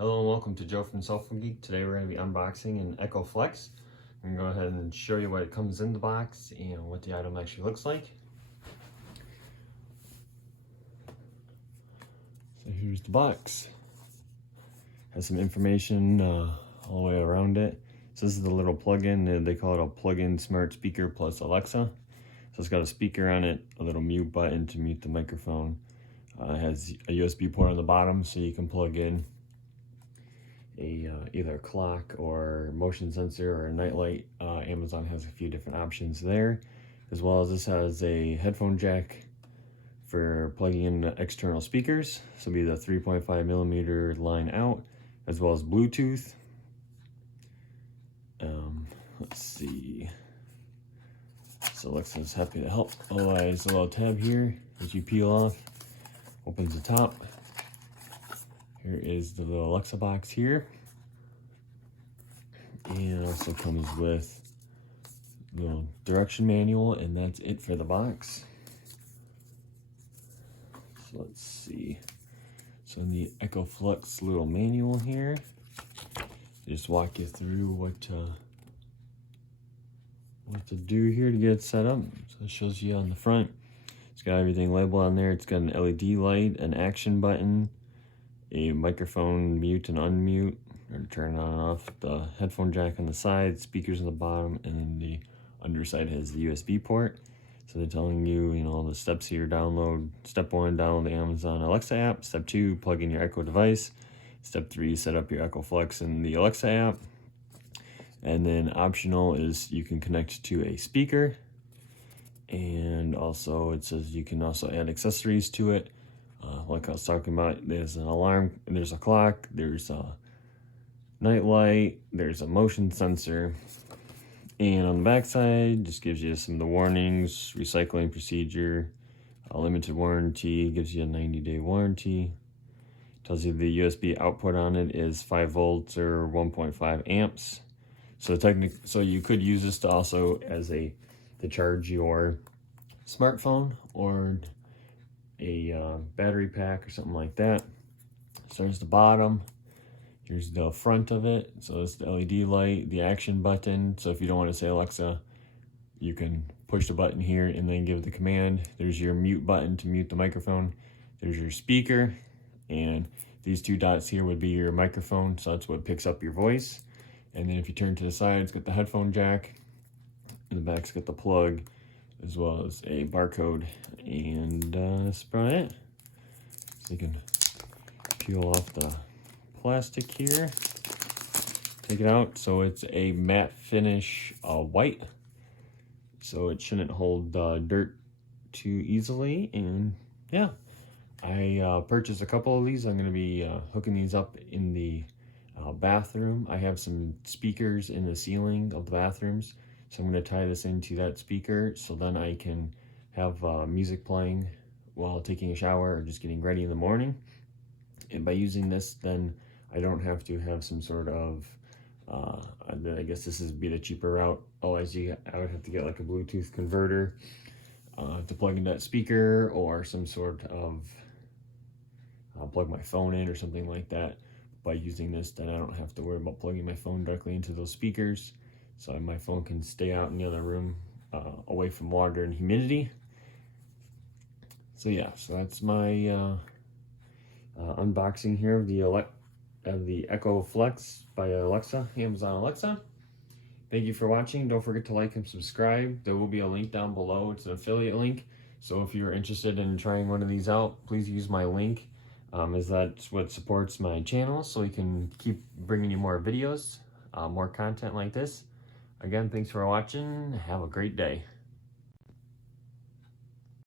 Hello and welcome to Joe from Cell Phone Geek. Today we're going to be unboxing an Echo Flex. I'm going to go ahead and show you what it comes in the box and what the item actually looks like. So here's the box. Has some information all the way around it. So this is the little plug-in. They call it a plug-in smart speaker plus Alexa. So it's got a speaker on it, a little mute button to mute the microphone. It has a USB port on the bottom so you can plug in either a clock or motion sensor or a nightlight. Amazon has a few different options there, as well as this has a headphone jack for plugging in external speakers. So it'll be the 3.5 millimeter line out, as well as Bluetooth. Let's see. So Alexa's happy to help. Otherwise, a little tab here as you peel off, opens the top. Here is the little Alexa box here. And it also comes with a little direction manual, and that's it for the box. So let's see. So in the Echo Flex little manual here, just walk you through what to do here to get it set up. So it shows you on the front. It's got everything labeled on there. It's got an LED light, an action button, a microphone mute and unmute, or turn on and off, the headphone jack on the side, speakers on the bottom, and then the underside has the USB port. So they're telling you, all the steps here. Download. Step 1, download the Amazon Alexa app. Step 2, plug in your Echo device. Step 3, set up your Echo Flex in the Alexa app. And then optional is you can connect to a speaker. And also it says you can also add accessories to it. Like I was talking about, there's an alarm, there's a clock, there's a night light, there's a motion sensor. And on the back side, just gives you some of the warnings, recycling procedure, a limited warranty, gives you a 90-day warranty. Tells you the USB output on it is 5 volts or 1.5 amps. So you could use this to also to charge your smartphone or a battery pack or something like that. So there's the bottom. Here's the front of it. So it's the LED light, the action button. So if you don't want to say Alexa, you can push the button here and then give the command. There's your mute button to mute the microphone. There's your speaker, and these 2 dots here would be your microphone. So that's what picks up your voice. And then if you turn to the side, it's got the headphone jack. In the back's got the plug, as well as a barcode. And that's about it. So you can peel off the plastic here, take it out. So it's a matte finish white, so it shouldn't hold dirt too easily. And yeah, I purchased a couple of these. I'm going to be hooking these up in the bathroom. I have some speakers in the ceiling of the bathrooms, so I'm going to tie this into that speaker so then I can have music playing while taking a shower or just getting ready in the morning. And by using this, then I don't have to have some sort of, I guess this would be the cheaper route. Otherwise, I would have to get like a Bluetooth converter to plug in that speaker, or some sort of plug my phone in or something like that. By using this, then I don't have to worry about plugging my phone directly into those speakers. So my phone can stay out in the other room, away from water and humidity. So yeah, so that's my unboxing here of the Echo Flex by Alexa, Amazon Alexa. Thank you for watching. Don't forget to like and subscribe. There will be a link down below. It's an affiliate link. So if you're interested in trying one of these out, please use my link, as that's what supports my channel, so we can keep bringing you more videos, more content like this. Again, thanks for watching. Have a great day.